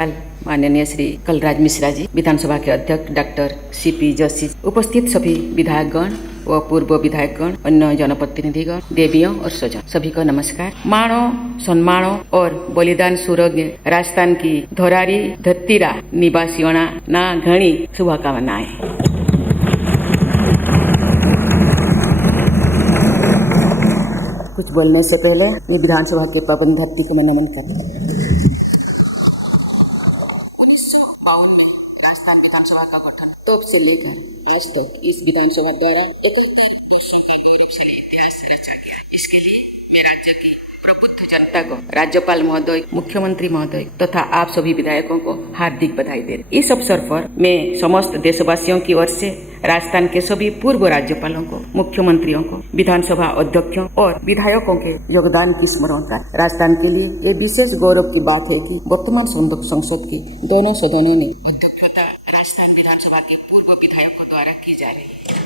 माननीय श्री कलराज मिश्रा जी, विधानसभा के अध्यक्ष डॉक्टर सीपी जोशी, उपस्थित सभी विधायकगण व पूर्व विधायकगण, अन्य जनप्रतिनिधिगण, देवियों और स्वजन, सभी को नमस्कार। माणो, सम्मानो और बलिदान सूरज्ञ राजस्थान की धोरारी धरतीरा निवासियों ना घनी शुभकामनाएं। कुछ बोलने से पहले मैं विधानसभा के पावन धरती को नमन करता हूँ। राजस्थान विधानसभा का गठन तब से लेकर आज तक इस विधानसभा द्वारा 71 वर्षों का गौरवशाली इतिहास रचा गया। इसके लिए मैं राज्य की प्रबुद्ध जनता को, राज्यपाल महोदय, मुख्यमंत्री महोदय तथा आप सभी विधायकों को हार्दिक बधाई दे। इस अवसर पर मैं समस्त देशवासियों की ओर से राजस्थान के सभी पूर्व राज्यपालों को, मुख्यमंत्रियों को, विधानसभा अध्यक्षों और विधायकों के योगदान की स्मरण कर राजस्थान के लिए ये विशेष गौरव की बात है कि वर्तमान संसद की दोनों सदनों ने अध्यक्षता राजस्थान विधानसभा के पूर्व विधायकों द्वारा की जा रही है।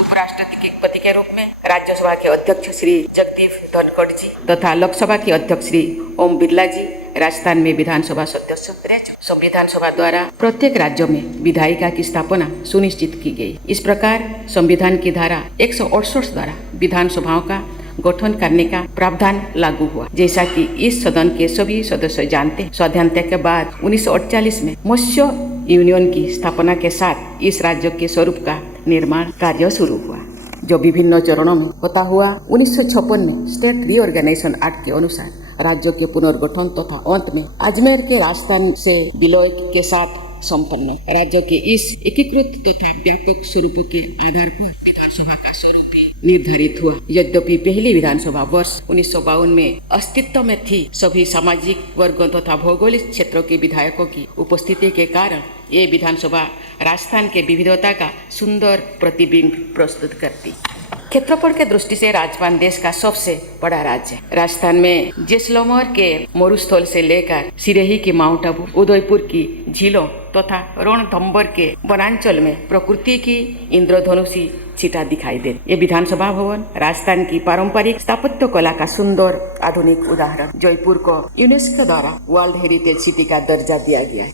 उपराष्ट्रपति के रूप में राज्यसभा के अध्यक्ष श्री जगदीप धनखड़ जी तथा लोकसभा के अध्यक्ष श्री ओम बिरला जी राजस्थान में विधानसभा सदस्य रह चुके। संविधान सभा द्वारा प्रत्येक राज्य में विधायिका की स्थापना सुनिश्चित की गई। इस प्रकार संविधान की धारा 168 द्वारा विधानसभाओं का गठन करने का प्रावधान लागू हुआ। जैसा कि इस सदन के सभी सदस्य जानते हैं, स्वाधीनता के बाद 1948 में मत्स्य यूनियन की स्थापना के साथ इस राज्य के स्वरूप का निर्माण कार्य शुरू हुआ, जो विभिन्न चरणों में होता हुआ 1956 में स्टेट रीऑर्गेनाइजेशन एक्ट के अनुसार राज्य के पुनर्गठन तथा अंत में अजमेर के राजस्थान से विलय के साथ संपन्न। राज्य के इस एकीकृत तथा व्यापक स्वरूप के आधार पर विधानसभा का स्वरूप भी निर्धारित हुआ। यद्यपि पहली विधानसभा वर्ष 1952 में अस्तित्व में थी, सभी सामाजिक वर्गों तथा भौगोलिक क्षेत्रों के विधायकों की उपस्थिति के कारण ये विधानसभा राजस्थान के विविधता का सुंदर प्रतिबिंब प्रस्तुत करती। क्षेत्रफल के दृष्टि से राजस्थान देश का सबसे बड़ा राज्य है। राजस्थान में जैसलमेर के मरुस्थल से लेकर सिरोही के माउंट आबू, उदयपुर की झीलों तथा रणथंभौर के वनांचल में प्रकृति की इंद्रधनुषी छटा दिखाई दे। ये विधानसभा भवन राजस्थान की पारंपरिक स्थापत्य कला का सुंदर आधुनिक उदाहरण। जयपुर को यूनेस्को द्वारा वर्ल्ड हेरिटेज सिटी का दर्जा दिया गया है।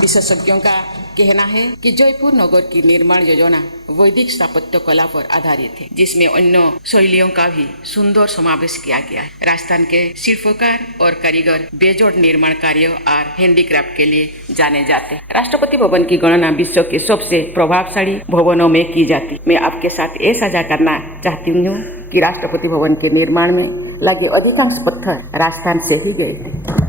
विशेषज्ञों का कहना है कि जयपुर नगर की निर्माण योजना वैदिक स्थापत्य कला पर आधारित है, जिसमें अन्य शैलियों का भी सुंदर समावेश किया गया है। राजस्थान के शिल्पकार और कारीगर बेजोड़ निर्माण कार्य और हैंडीक्राफ्ट के लिए जाने जाते हैं। राष्ट्रपति भवन की गणना विश्व के सबसे प्रभावशाली भवनों में की जाती। मैं आपके साथ ये साझा करना चाहती हूँ कि राष्ट्रपति भवन के निर्माण में लगे अधिकांश पत्थर राजस्थान से ही गए थे।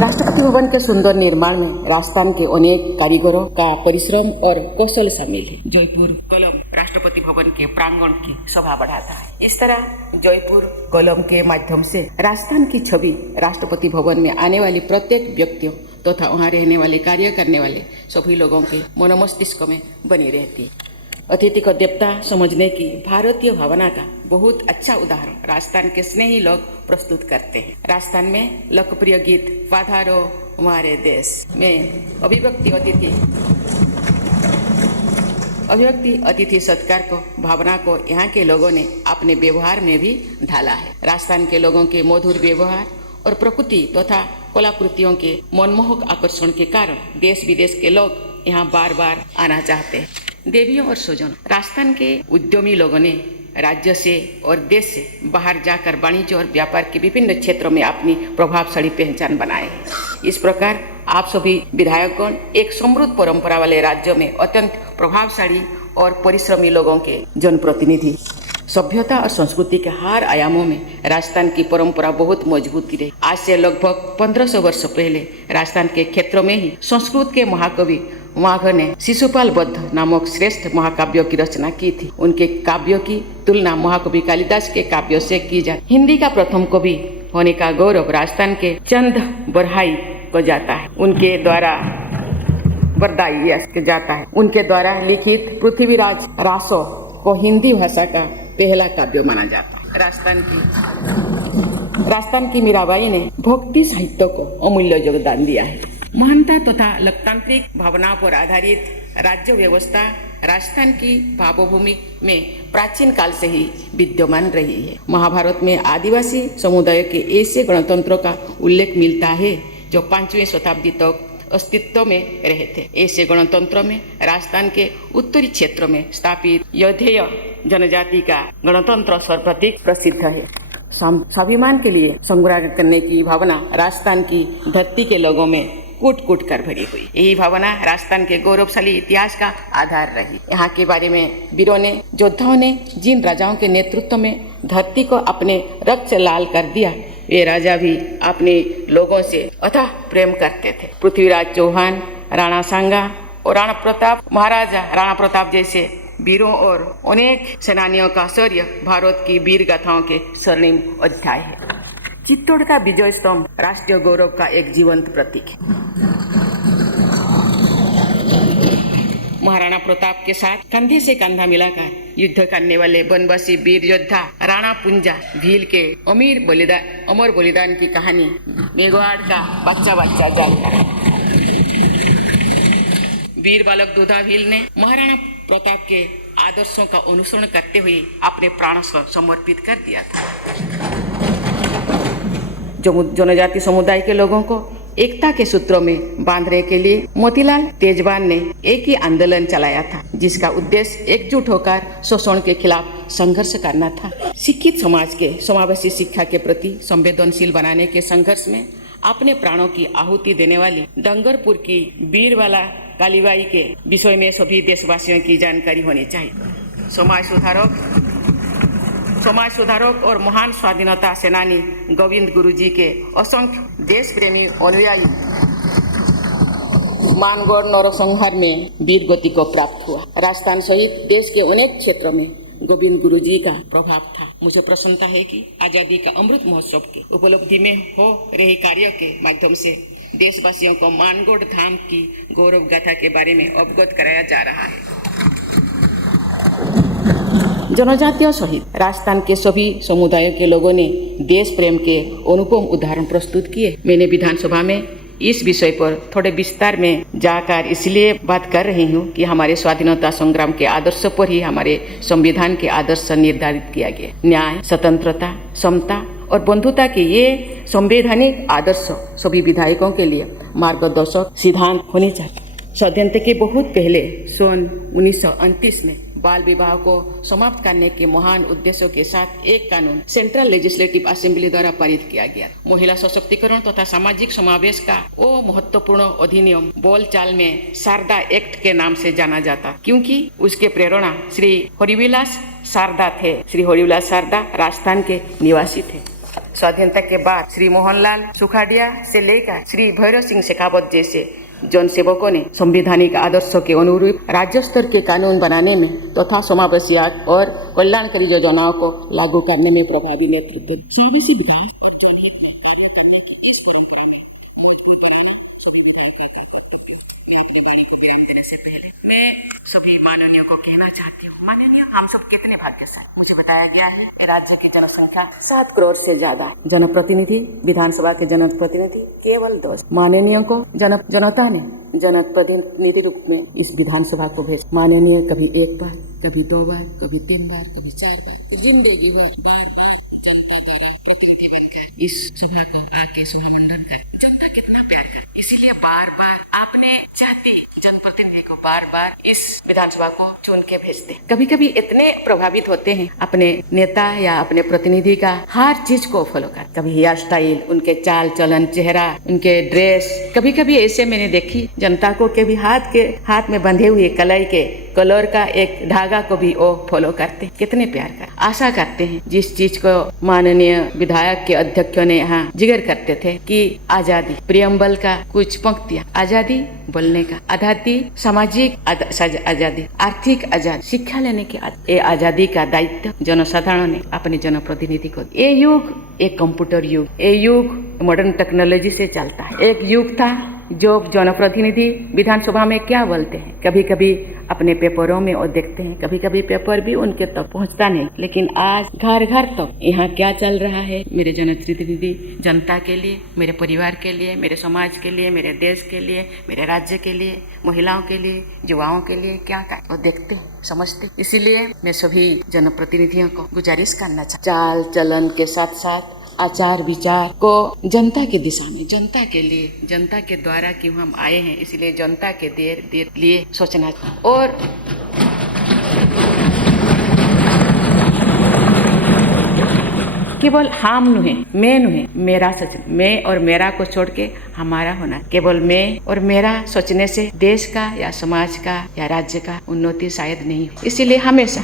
राष्ट्रपति भवन के सुंदर निर्माण में राजस्थान के अनेक कारीगरों का परिश्रम और कौशल शामिल है। जयपुर कलम राष्ट्रपति भवन के प्रांगण की शोभा बढ़ाता है। इस तरह जयपुर कलम के माध्यम से राजस्थान की छवि राष्ट्रपति भवन में आने वाली प्रत्येक व्यक्तियों तथा वहाँ रहने वाले, कार्य करने वाले सभी लोगों के मनोमस्तिष्क में बनी रहती है। अतिथि को देवता समझने की भारतीय भावना का बहुत अच्छा उदाहरण राजस्थान के स्नेही लोग प्रस्तुत करते हैं। राजस्थान में लोकप्रिय गीत पधारो हमारे देश में अभिव्यक्ति अतिथि सत्कार को भावना को यहाँ के लोगों ने अपने व्यवहार में भी ढाला है। राजस्थान के लोगों के मधुर व्यवहार और प्रकृति तथा कलाकृतियों के मनमोहक आकर्षण के कारण देश विदेश के लोग यहाँ बार बार आना चाहते हैं। देवियों और स्वजन, राजस्थान के उद्यमी लोगों ने राज्य से और देश से बाहर जाकर वाणिज्य और व्यापार के विभिन्न क्षेत्रों में अपनी प्रभावशाली पहचान बनाए। इस प्रकार आप सभी विधायकगण एक समृद्ध परंपरा वाले राज्य में अत्यंत प्रभावशाली और परिश्रमी लोगों के जनप्रतिनिधि। सभ्यता और संस्कृति के हर आयामों में राजस्थान की परंपरा बहुत मजबूत रही। आज से लगभग 1500 वर्ष पहले राजस्थान के क्षेत्रों में ही संस्कृत के महाकवि माघ ने शिशुपाल बद्ध नामक श्रेष्ठ महाकाव्यों की रचना की थी। उनके काव्यों की तुलना महाकवि कालिदास के काव्यों से की जाए। हिंदी का प्रथम कवि होने का गौरव राजस्थान के चंद बरहाई को जाता है। उनके द्वारा लिखित पृथ्वीराज रासो को हिंदी भाषा का पहला काव्य माना जाता है। राजस्थान की मीराबाई ने भक्ति साहित्य को अमूल्य योगदान दिया है। महानता तथा लोकतांत्रिक भावनाओं पर आधारित राज्य व्यवस्था राजस्थान की भावभूमि में प्राचीन काल से ही विद्यमान रही है। महाभारत में आदिवासी समुदाय के ऐसे गणतंत्रों का उल्लेख मिलता है जो 5वीं शताब्दी तक अस्तित्व में रहे थे। ऐसे गणतंत्र में राजस्थान के उत्तरी क्षेत्र में स्थापित यौधेय जनजाति का गणतंत्र सर्वाधिक प्रसिद्ध है। स्वाभिमान के लिए संग्राम करने की भावना राजस्थान की धरती के लोगों में कूट कूट कर भरी हुई। यही भावना राजस्थान के गौरवशाली इतिहास का आधार रही। यहाँ के बारे में वीरों ने, योद्धाओं ने जिन राजाओं के नेतृत्व में धरती को अपने रक्त से लाल कर दिया, वे राजा भी अपने लोगों से अथाह प्रेम करते थे। पृथ्वीराज चौहान, राणा सांगा और राणा प्रताप, महाराजा राणा प्रताप जैसे वीरों और अनेक सेनानियों का शौर्य भारत की वीर गाथाओं के स्वर्णिम अध्याय है। चित्तौड़ का विजय स्तंभ राष्ट्रीय गौरव का एक जीवंत प्रतीक है। महाराणा प्रताप के साथ कंधे से कंधा मिलाकर युद्ध करने वाले बनवासी वीर योद्धा राणा पुंजा भील के अमर बलिदान की कहानी मेघवाड़ का बच्चा बच्चा जानता है। वीर बालक दूधा भील ने महाराणा प्रताप के आदर्शों का अनुसरण करते हुए अपने प्राण समर्पित कर दिया था। जनजाति समुदाय के लोगों को एकता के सूत्रों में बांधने के लिए मोतीलाल तेजवान ने एक ही आंदोलन चलाया था, जिसका उद्देश्य एकजुट होकर शोषण के खिलाफ संघर्ष करना था। शिक्षित समाज के समावेशी शिक्षा के प्रति संवेदनशील बनाने के संघर्ष में अपने प्राणों की आहुति देने वाली डंगरपुर की बीरबाला कालीबाई के विषय में सभी देशवासियों की जानकारी होनी चाहिए। समाज सुधारक और महान स्वाधीनता सेनानी गोविंद गुरुजी के असंख्य देश प्रेमी अनुयायी मानगढ़ नरसंहार में वीर गति को प्राप्त हुआ। राजस्थान सहित देश के अनेक क्षेत्रों में गोविंद गुरुजी का प्रभाव था। मुझे प्रसन्नता है कि आजादी का अमृत महोत्सव के उपलब्धि में हो रहे कार्य के माध्यम से देशवासियों को मानगढ़ धाम की गौरव गाथा के बारे में अवगत कराया जा रहा है। जनजातियों सहित राजस्थान के सभी समुदायों के लोगों ने देश प्रेम के अनुपम उदाहरण प्रस्तुत किए। मैंने विधानसभा में इस विषय पर थोड़े विस्तार में जाकर इसलिए बात कर रही हूँ कि हमारे स्वाधीनता संग्राम के आदर्श पर ही हमारे संविधान के आदर्श निर्धारित किया गया। न्याय, स्वतंत्रता, समता और बंधुता के ये संवैधानिक आदर्श सभी विधायकों के लिए मार्गदर्शक सिद्धांत होने चाहिए। स्वाधीनता के बहुत पहले सन 1929 में बाल विवाह को समाप्त करने के महान उद्देश्यों के साथ एक कानून सेंट्रल लेजिस्लेटिव असेंबली द्वारा पारित किया गया। महिला सशक्तिकरण तथा सामाजिक समावेश का वो महत्वपूर्ण अधिनियम बोलचाल में शारदा एक्ट के नाम से जाना जाता, क्योंकि उसके प्रेरणा श्री हरिविलास शारदा थे। श्री हरिविलास शारदा राजस्थान के निवासी थे। स्वाधीनता के बाद श्री मोहनलाल सुखाड़िया से लेकर श्री भैरव सिंह शेखावत जैसे जनसेवकों ने संवैधानिक आदर्शों के अनुरूप राज्य स्तर के कानून बनाने में तथा समावेशी और कल्याणकारी योजनाओं को लागू करने में प्रभावी नेतृत्व। समावेशी विकास और जनहित में कार्य करने की इस परंपरा में मैं सभी माननीयों को कहना चाहती हूँ, माननीय हम सब कितने भाग्यशाली। मुझे बताया गया है राज्य की जनसंख्या 7 करोड़ से ज्यादा है। जनप्रतिनिधि, विधानसभा के जनप्रतिनिधि केवल 10। माननीय को जनता ने जनप्रतिनिधि रूप में इस विधानसभा को भेज। माननीय कभी 1 बार, कभी 2 बार, कभी 3 बार, कभी 4 बार जिंदगी में इस सभा को आके सभामंडन कर जनता कितना प्यार कर। इसीलिए बार बार आपने जाति जनप्रतिनिधि को बार बार इस विधानसभा को चुन के भेजते। कभी कभी इतने प्रभावित होते हैं अपने नेता या अपने प्रतिनिधि का हर चीज को फॉलो कर। कभी हेयर स्टाइल, उनके चाल चलन, चेहरा, उनके ड्रेस। कभी कभी ऐसे मैंने देखी जनता को कभी हाथ में बंधे हुए कलाई के कलर का एक धागा को भी वो फॉलो करते। कितने प्यार कर आशा करते हैं। जिस चीज को माननीय विधायक के अध्यक्षों ने यहाँ जिक्र करते थे कि आजादी, प्रियम्बल का कुछ पंक्तियां, आजादी बोलने का, आजादी सामाजिक आजादी, आर्थिक आजादी, शिक्षा लेने की ये आजादी का दायित्व जनसाधारण ने अपने जनप्रतिनिधि को। ये युग एक कंप्यूटर युग, ये युग मॉडर्न टेक्नोलॉजी से चलता है। एक युग था जो जनप्रतिनिधि विधानसभा में क्या बोलते हैं, कभी कभी अपने पेपरों में वो देखते हैं, कभी कभी पेपर भी उनके तक पहुंचता नहीं, लेकिन आज घर घर तक यहाँ क्या चल रहा है, मेरे जनप्रतिनिधि जनता के लिए, मेरे परिवार के लिए, मेरे समाज के लिए, मेरे देश के लिए, मेरे राज्य के लिए, महिलाओं के लिए, युवाओं के लिए क्या कर वो देखते हैं, समझते। इसीलिए मैं सभी जनप्रतिनिधियों को गुजारिश करना चाहती, चाल चलन के साथ साथ आचार विचार को जनता की दिशा में, जनता के लिए, जनता के द्वारा क्यों हम आए हैं, इसलिए जनता के देर लिए सोचना। और केवल हम नुहे, मैं नुहे, मेरा सच, मैं और मेरा को छोड़ के हमारा होना। केवल मैं और मेरा सोचने से देश का या समाज का या राज्य का उन्नति शायद नहीं। इसीलिए हमेशा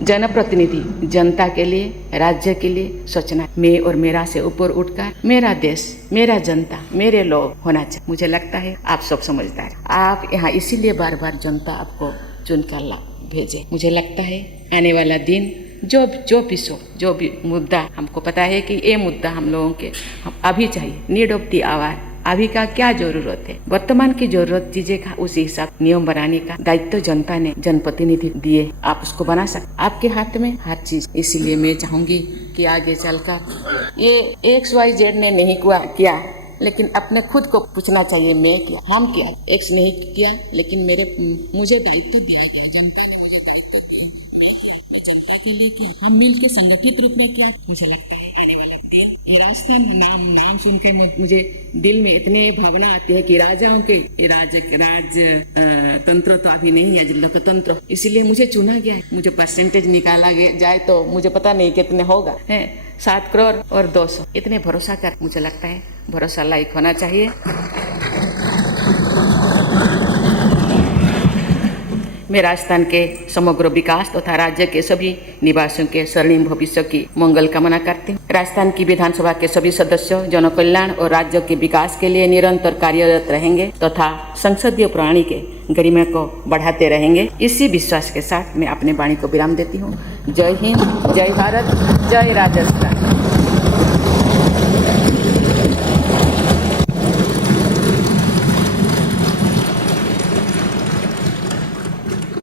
जनप्रतिनिधि जनता के लिए, राज्य के लिए सोचना। मैं और मेरा से ऊपर उठकर मेरा देश, मेरा जनता, मेरे लोग होना चाहिए। मुझे लगता है आप सब समझदार, आप यहाँ इसीलिए बार बार जनता आपको चुनकर ला भेजे। मुझे लगता है आने वाला दिन जो भी मुद्दा हमको पता है कि ये मुद्दा हम लोगों के हम अभी चाहिए, नीड ऑफ द आवर, अभी का क्या जरूरत है, वर्तमान की जरूरत चीजें का उसी हिसाब नियम बनाने का दायित्व जनता ने जनप्रतिनिधि दिए, आप उसको बना सकते, आपके हाथ में हर चीज। इसीलिए मैं चाहूंगी कि आगे चलकर ये XYZ ने नहीं किया, लेकिन अपने खुद को पूछना चाहिए, मैं किया, हम किया, X नहीं किया, लेकिन मुझे दायित्व दिया गया, जनता ने मुझे दायित्व दिया, मैं किया, मैं जनता के लिए किया, हम मिलकर संगठित रूप में किया। मुझे लगता है आने वाला दिन, ये राजस्थान नाम सुनकर मुझे दिल में इतने भावना आती है कि राजाओं के राज तंत्र तो अभी नहीं है, लोकतंत्र, इसीलिए मुझे चुना गया है। मुझे परसेंटेज निकाला जाए तो मुझे पता नहीं कितने होगा, 7 करोड़ और 200, इतने भरोसा कर, मुझे लगता है भरोसा लायक होना चाहिए। मैं राजस्थान के समग्र विकास तथा राज्य के सभी निवासियों के स्वर्णिम भविष्य की मंगल कामना करती हूँ। राजस्थान की विधानसभा के सभी सदस्य जनकल्याण और राज्य के विकास के लिए निरंतर कार्यरत रहेंगे तथा संसदीय प्रणाली के गरिमा को बढ़ाते रहेंगे। इसी विश्वास के साथ मैं अपने वाणी को विराम देती हूँ। जय हिंद, जय भारत, जय राजस्थान।